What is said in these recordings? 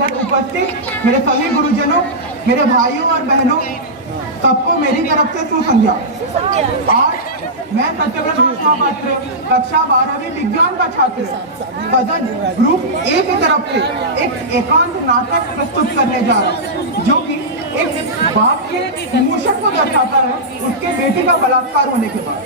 इधर उपस्थित मेरे सभी गुरुजनों, मेरे भाइयों और बहनों, सबको मेरी तरफ से सुसंध्या। आज मैं सत्यव्रत महापात्र कक्षा 12वीं विज्ञान का छात्र सदन ग्रुप ए की तरफ से एक एकांत नाटक प्रस्तुत करने जा रहा हूँ, जो कि एक बाप के इमोशन को दर्शाता है उसके बेटे का बलात्कार होने के बाद।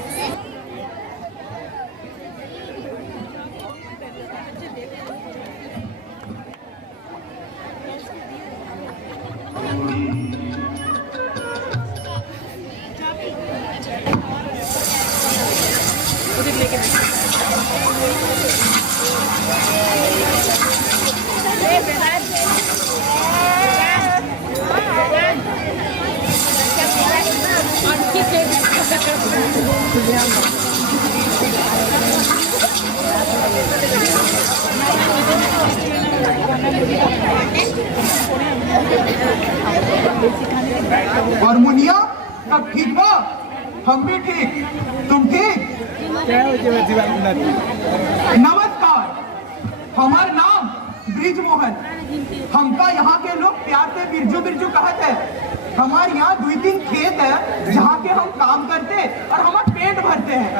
और मुनिया सब ठीक बा? हम भी ठीक, तुम ठीक? नमस्कार, हमारा नाम ब्रिज मोहन। हमका यहाँ के लोग प्यार से बिरजू बिरजू कहते हैं। हमारे यहाँ 2-3 खेत है जहाँ के हम काम करते और हमारा पेट भरते हैं।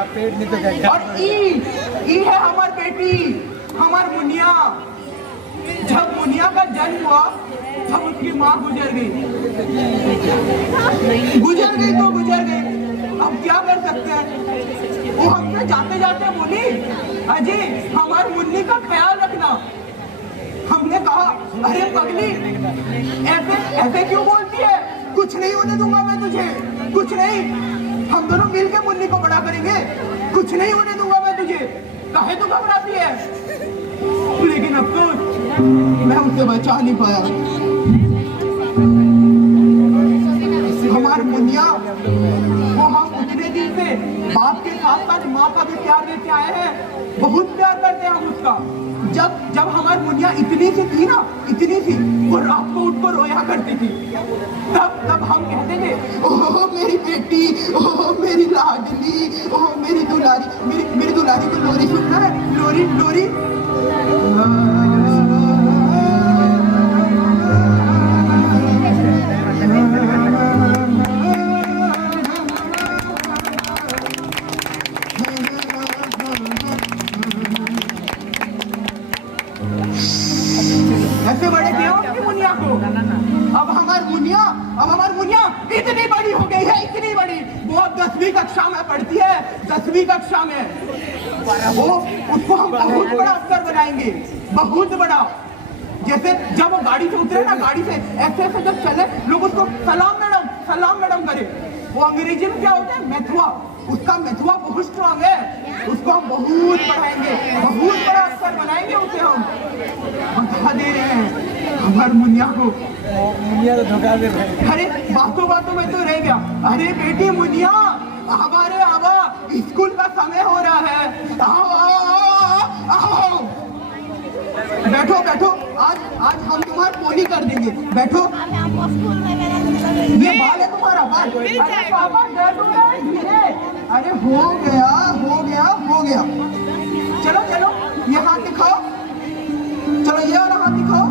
और ई है हमार बेटी, हमार मुनिया। जब मुनिया का जन्म हुआ तब उसकी माँ गुजर गई तो गुजर गई। अब क्या कर सकते हैं? वो हमसे जाते जाते बोली, अजी हमारे मुन्नी का ख्याल रखना। हमने कहा, अरे पगली ऐसे क्यों बोलती है? कुछ नहीं होने दूंगा मैं तुझे, कुछ नहीं। हम दोनों मिलकर मुन्नी को बड़ा करेंगे, कुछ नहीं होने दूंगा मैं तुझे। काहे तो घबराती है? लेकिन अफसोस मैं उसे बचा नहीं पाया। हमारे मुनिया वो हम उतने दिन से बाप के साथ साथ माँ का भी प्यार देते आए हैं। बहुत प्यार करते हैं हम उसका। जब हमारी मुनिया इतनी सी थी ना, इतनी सी, वो रात को उठ कर रोया करती थी। तब हम कहते थे, ओह मेरी बेटी, ओह मेरी लाडली, ओह मेरी दुलारी। मेरी दुलारी को लोरी सुनना है, लोरी लोरी। ऐसे बड़े थे आपकी मुनिया को। अब हमारी मुनिया इतनी बड़ी हो गई है, इतनी बड़ी। वो अब 10वीं कक्षा में पढ़ती है, 10वीं कक्षा में। वो उसको हम बहुत बड़ा अफसर बनाएंगे, बहुत बड़ा। जैसे जब वो गाड़ी से उतरे ना, गाड़ी से ऐसे जब चले, लोग उसको सलाम मैडम करे। वो अंग्रेजी में क्या होता है? मेथुआ। उसका मेथुआ बहुत स्ट्रांग है, उसको हम बहुत पढ़ाएंगे, बहुत बड़ा अफसर बनाएंगे उसे हम। बता दे रहे हैं हमारे मुनिया को। मुनिया तो धोखा दे रहे हैं। अरे बातों में तो रह गया। अरे बेटी मुनिया, हमारे आवा स्कूल का समय हो रहा है। आओ। बैठो। आज हम तुम्हारी पोली कर देंगे। बैठो। ये बाल है तुम्हारा बाल। अरे पापा धीरे। अरे हो गया। चलो ये हाथ दिखाओ। चलो ये वाला हाथ दिखाओ।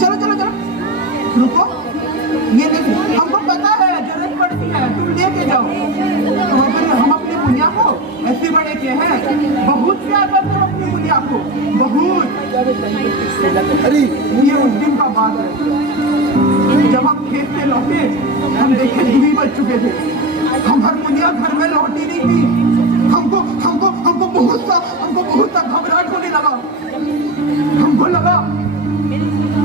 चलो रुको। ये देखो, हमको पता है जरूरत पड़ती है, तुम लेके जाओ। तो हम अपनी मुनिया को ऐसे बड़े के हैं, बहुत प्यार करते हैं अपनी मुनिया को, बहुत। ये उस दिन का बात है जब हम खेत से लौटे, हम देखे 2 बज चुके थे। हमारी मुनिया घर में लौटी नहीं थी। हमको बहुत सा घबराहट होने लगा। हमको लगा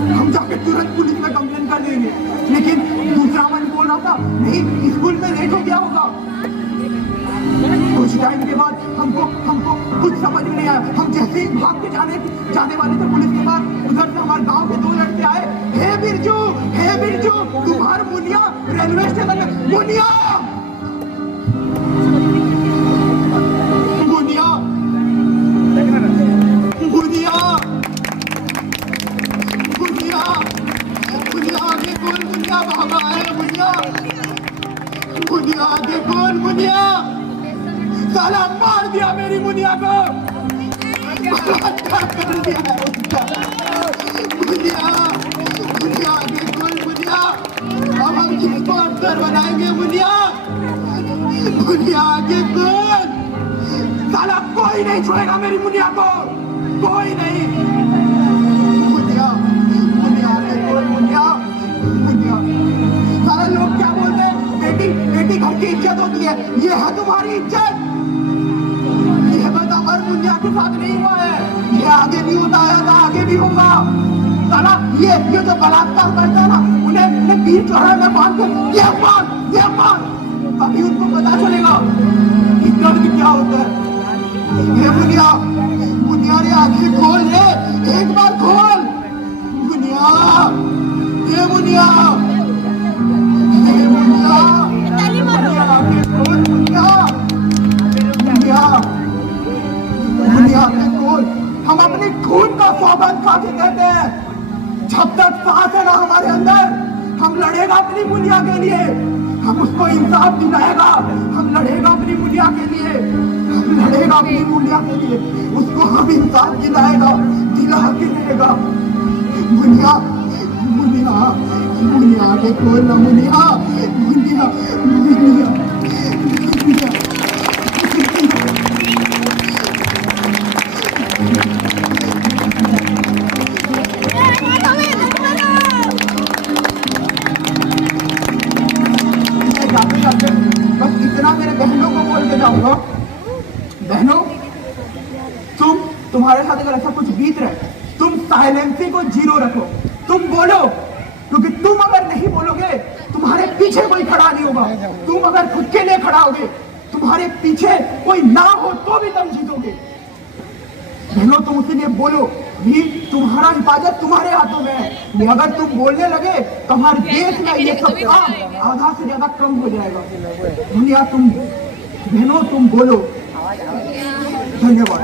हम जाके तुरंत पुलिस में कंप्लेन कर देंगे, लेकिन दूसरा मन बोल रहा था नहीं, स्कूल में लेट हो गया होगा। कुछ टाइम के बाद हमको कुछ समझ में नहीं आया। हम जैसे ही भाग के जाने वाले थे पुलिस के पास, उधर से हमारे गांव के 2 लड़के आए। हे बिरजू, तुम्हारी मुनिया रेलवे स्टेशन में। मुनिया मुनिया साला मार दिया मेरी मुनिया को। कर दिया है उसका। मुनिया, मुनिया बिल्कुल मुनिया, अब हम किसको अफसर बनाएंगे मुनिया? मुनिया आगे खोल, साला कोई नहीं छोड़ेगा मेरी मुनिया को, कोई नहीं। मुनिया, मुनिया आगे खोल मुनिया, मुनिया। सारे लोग क्या बोलते हैं? बेटी, बेटी घर की इज्जत होती है, ये है तुम्हारी इज्जत? ये बस अमर मुनिया के साथ नहीं हुआ है, ये आगे नहीं होता है तो आगे भी होगा। साला ये जो बलात्कार करता है ना, उन्हें बीच चौराहे में बांध के ये मार, अभी उनको पता चलेगा कि दर्द क्या होता है। ये मुनिया, मुनिया रे आंखें खोल रे, एक बार खोल मुनिया, ये मुनिया, ये मुनिया, मुनिया आंखें खोल मुनिया, मुनिया, मुनिया आंखें खोल। हम अपने खून का सौगंध खा के कहते हैं, जब तक सांस है ना हमारे अंदर, हम लड़ेगा अपनी मुनिया के लिए, हम उसको इंसाफ दिलाएगा, हम लड़ेगा अपनी मुनिया के लिए, हम लड़ेगा अपनी मुनिया के लिए, उसको हम इंसाफ दिलाएगा, दिला के रहेगा। मुनिया, मुनिया, मुनिया के खोल ना मुनिया, मुनिया, मुनिया, मुनिया। बस इतना मेरे बहनों को बोल के जाऊंगा, बहनों तुम्हारे साथ अगर ऐसा कुछ बीत रहा है, तुम साइलेंसी को जीरो रखो, तुम बोलो, क्योंकि तुम अगर नहीं बोलोगे तुम्हारे पीछे कोई खड़ा नहीं होगा। तुम अगर खुद के लिए खड़ा होगे, तुम्हारे पीछे कोई ना हो तो भी तुम जीतोगे। बहनों तुम उसके लिए बोलो, भी तुम्हारा हिफाजत तुम्हारे हाथों में है। अगर तुम बोलने लगे तो हमारे देश में ये सब काम आधा से ज्यादा कम हो जाएगा। दुनिया तुम बहनों तुम बोलो। धन्यवाद।